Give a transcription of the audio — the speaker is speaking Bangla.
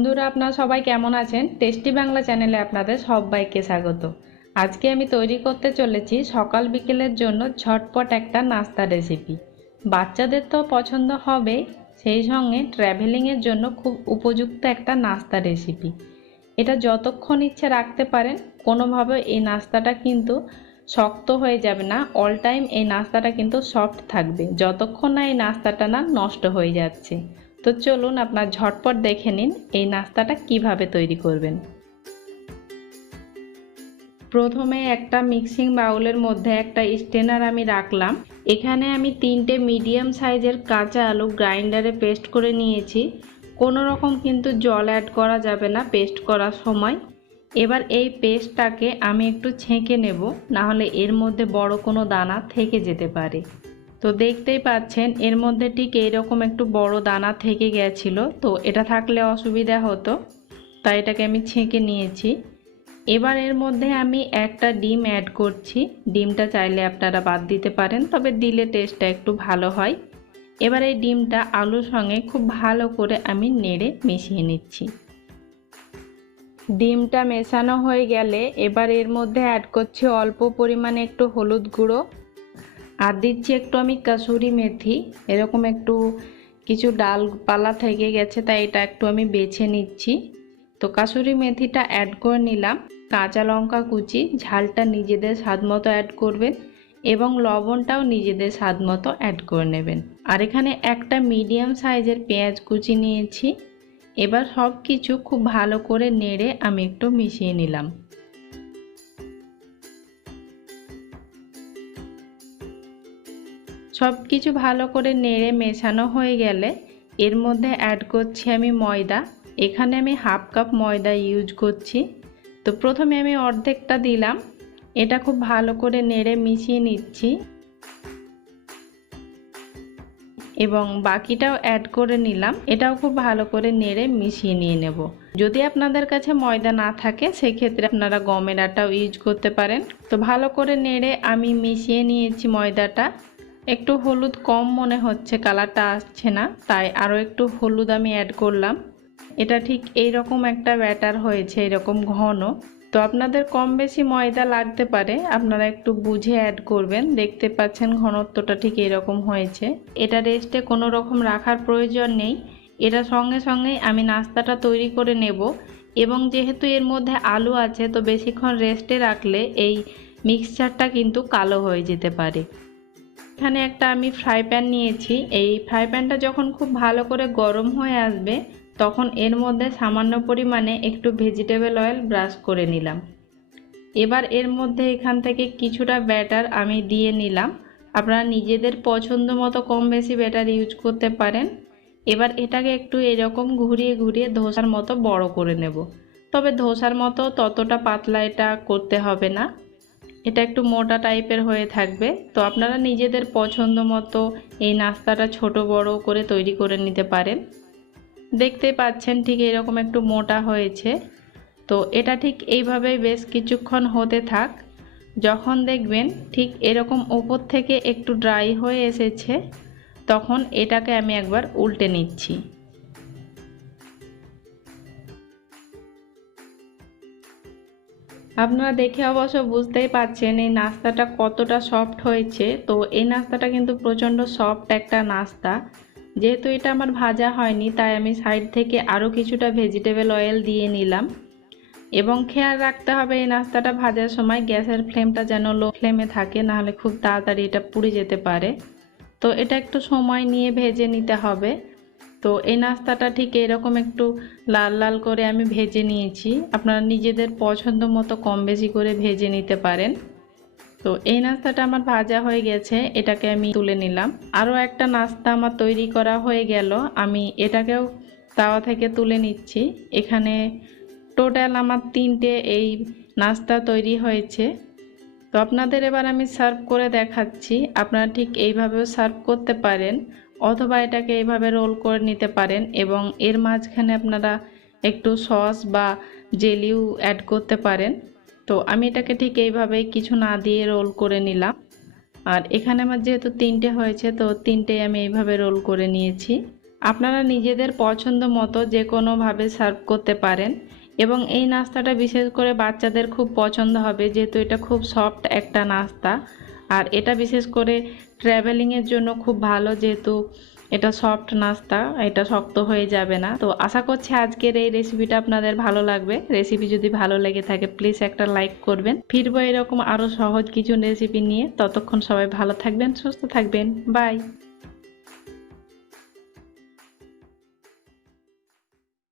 বন্ধুরা আপনারা সবাই কেমন আছেন? টেস্টি বাংলা চ্যানেলে আপনাদের সবাইকে স্বাগত। আজকে আমি তৈরি করতে চলেছি সকাল বিকেলের জন্য ঝটপট একটা নাস্তা রেসিপি। বাচ্চাদের তো পছন্দ হবে, সেই সঙ্গে ট্র্যাভেলিংয়ের জন্য খুব উপযুক্ত একটা নাস্তা রেসিপি। এটা যতক্ষণ ইচ্ছে রাখতে পারেন, কোনোভাবে এই নাস্তাটা কিন্তু শক্ত হয়ে যাবে না। অল টাইম এই নাস্তাটা কিন্তু সফট থাকবে, যতক্ষণ না এই নাস্তাটা না নষ্ট হয়ে যাচ্ছে। তো চলুন আপনার ঝটপট দেখে নিন এই নাস্তাটা কিভাবে তৈরি করবেন। প্রথমে একটা মিক্সিং বাউলের মধ্যে একটা স্ট্রেনার আমি রাখলাম। এখানে আমি 3টে মিডিয়াম সাইজের কাঁচা আলু গ্রাইন্ডারে পেস্ট করে নিয়েছি। কোনো রকম কিন্তু জল অ্যাড করা যাবে না পেস্ট করার সময়। এবার এই পেস্টটাকে আমি একটু ছেঁকে নেব, নাহলে এর মধ্যে বড় কোনো দানা থেকে যেতে পারে। তো দেখতেই পাচ্ছেন এর মধ্যে ঠিক এইরকম একটু বড় দানা থেকে গেছিল, তো এটা থাকলে অসুবিধা হতো, তাই এটাকে আমি ছেঁকে নিয়েছি। এবার এর মধ্যে আমি একটা ডিম অ্যাড করছি। ডিমটা চাইলে আপনারা বাদ দিতে পারেন, তবে দিলে টেস্টটা একটু ভালো হয়। এবার এই ডিমটা আলুর সঙ্গে খুব ভালো করে আমি নেড়ে মিশিয়ে নিচ্ছি। ডিমটা মেশানো হয়ে গেলে এবার এর মধ্যে অ্যাড করছি অল্প পরিমাণে একটু হলুদ গুঁড়ো, আর দিচ্ছি একটু আমি কাসুরি মেথি। এরকম একটু কিছু ডালপালা থেকে গেছে, তাই এটা একটু আমি বেছে নিচ্ছি। তো কাসুরি মেথিটা অ্যাড করে নিলাম। কাঁচা লঙ্কা কুচি, ঝালটা নিজেদের স্বাদ মতো অ্যাড করবেন এবং লবণটাও নিজেদের স্বাদ মতো অ্যাড করে নেবেন। আর এখানে একটা মিডিয়াম সাইজের পেঁয়াজ কুচি নিয়েছি। এবার সব কিছু খুব ভালো করে নেড়ে আমি একটু মিশিয়ে নিলাম। সব কিছু ভালো করে নেড়ে মেশানো হয়ে গেলে এর মধ্যে অ্যাড করছি আমি ময়দা। এখানে আমি হাফ কাপ ময়দা ইউজ করছি। তো প্রথমে আমি অর্ধেকটা দিলাম, এটা খুব ভালো করে নেড়ে মিশিয়ে নিচ্ছি এবং বাকিটাও অ্যাড করে নিলাম। এটাও খুব ভালো করে নেড়ে মিশিয়ে নিয়ে নেব। যদি আপনাদের কাছে ময়দা না থাকে সেক্ষেত্রে আপনারা গমের আটাও ইউজ করতে পারেন। তো ভালো করে নেড়ে আমি মিশিয়ে নিয়েছি ময়দাটা। একটু হলুদ কম মনে হচ্ছে, কালারটা আসছে না, তাই আরও একটু হলুদ আমি অ্যাড করলাম। এটা ঠিক এই রকম একটা ব্যাটার হয়েছে, এরকম ঘন। তো আপনাদের কম বেশি ময়দা লাগতে পারে, আপনারা একটু বুঝে অ্যাড করবেন। দেখতে পাচ্ছেন ঘনত্বটা ঠিক এরকম হয়েছে। এটা রেস্টে কোনো রকম রাখার প্রয়োজন নেই, এটা সঙ্গে সঙ্গেই আমি নাস্তাটা তৈরি করে নেব। এবং যেহেতু এর মধ্যে আলু আছে, তো বেশিক্ষণ রেস্টে রাখলে এই মিক্সচারটা কিন্তু কালো হয়ে যেতে পারে। এখানে একটা আমি ফ্রাই প্যান নিয়েছি। এই ফ্রাই প্যানটা যখন খুব ভালো করে গরম হয়ে আসবে, তখন এর মধ্যে সামান্য পরিমাণে একটু ভেজিটেবল অয়েল ব্রাশ করে নিলাম। এবার এর মধ্যে এখান থেকে কিছুটা ব্যাটার আমি দিয়ে নিলাম। আপনারা নিজেদের পছন্দ মতো কম বেশি ব্যাটার ইউজ করতে পারেন। এবার এটাকে একটু এরকম ঘুরিয়ে ঘুরিয়ে ধোসার মতো বড় করে নেব। তবে ধোসার মতো ততটা পাতলা এটা করতে হবে না, এটা একটু মোটা টাইপের হয়ে থাকবে। তো আপনারা নিজেদের পছন্দ মতো এই নাস্তাটা ছোট বড় করে তৈরি করে নিতে পারেন। দেখতে পাচ্ছেন ঠিক এরকম একটু মোটা হয়েছে। তো এটা ঠিক এইভাবেই বেশ কিছুক্ষণ হতে থাক। যখন দেখবেন ঠিক এরকম উপর থেকে একটু ড্রাই হয়ে এসেছে, তখন এটাকে আমি একবার উল্টে নিচ্ছি। আপনারা দেখে অবশ্য বুঝতেই পারছেন এই নাস্তাটা কতটা সফট হয়েছে। তো এই নাস্তাটা কিন্তু প্রচণ্ড সফট একটা নাস্তা। যেহেতু এটা আমার ভাজা হয়নি, তাই আমি সাইড থেকে আরও কিছুটা ভেজিটেবল অয়েল দিয়ে নিলাম। এবং খেয়াল রাখতে হবে এই নাস্তাটা ভাজার সময় গ্যাসের ফ্লেমটা যেন লো ফ্লেমে থাকে, নাহলে খুব তাড়াতাড়ি এটা পুড়ে যেতে পারে। তো এটা একটু সময় নিয়ে ভেজে নিতে হবে। তো এই নাস্তাটা ঠিক এরকম একটু লাল লাল করে আমি ভেজে নিয়েছি। আপনারা নিজেদের পছন্দ মতো কম বেশি করে ভেজে নিতে পারেন। তো এই নাস্তাটা আমার ভাজা হয়ে গেছে, এটাকে আমি তুলে নিলাম। আরও একটা নাস্তা আমার তৈরি করা হয়ে গেল, আমি এটাকেও তাওয়া থেকে তুলে নিচ্ছি। এখানে টোটাল আমার 3টে এই নাস্তা তৈরি হয়েছে। তো আপনাদের এবার আমি সার্ভ করে দেখাচ্ছি। আপনারা ঠিক এইভাবেও সার্ভ করতে পারেন, অথবা এটাকে এইভাবে রোল করে নিতে পারেন এবং এর মাঝখানে আপনারা একটু সস বা জেলিও অ্যাড করতে পারেন। তো আমি এটাকে ঠিক এইভাবেই কিছু না দিয়ে রোল করে নিলাম। আর এখানে আমার যেহেতু 3টে হয়েছে, তো 3টেই আমি এইভাবে রোল করে নিয়েছি। আপনারা নিজেদের পছন্দ মতো যে কোনোভাবে সার্ভ করতে পারেন এবং এই নাস্তাটা বিশেষ করে বাচ্চাদের খুব পছন্দ হবে, যেহেতু এটা খুব সফট একটা নাস্তা। আর এটা বিশেষ করে ট্র্যাভেলিংয়ের জন্য খুব ভালো, যেহেতু এটা সফট নাস্তা, এটা শক্ত হয়ে যাবে না। তো আশা করছি আজকের এই রেসিপিটা আপনাদের ভালো লাগবে। রেসিপি যদি ভালো লেগে থাকে প্লিজ একটা লাইক করবেন। ফিরবো এরকম আরও সহজ কিছু রেসিপি নিয়ে। ততক্ষণ সবাই ভালো থাকবেন, সুস্থ থাকবেন। বাই।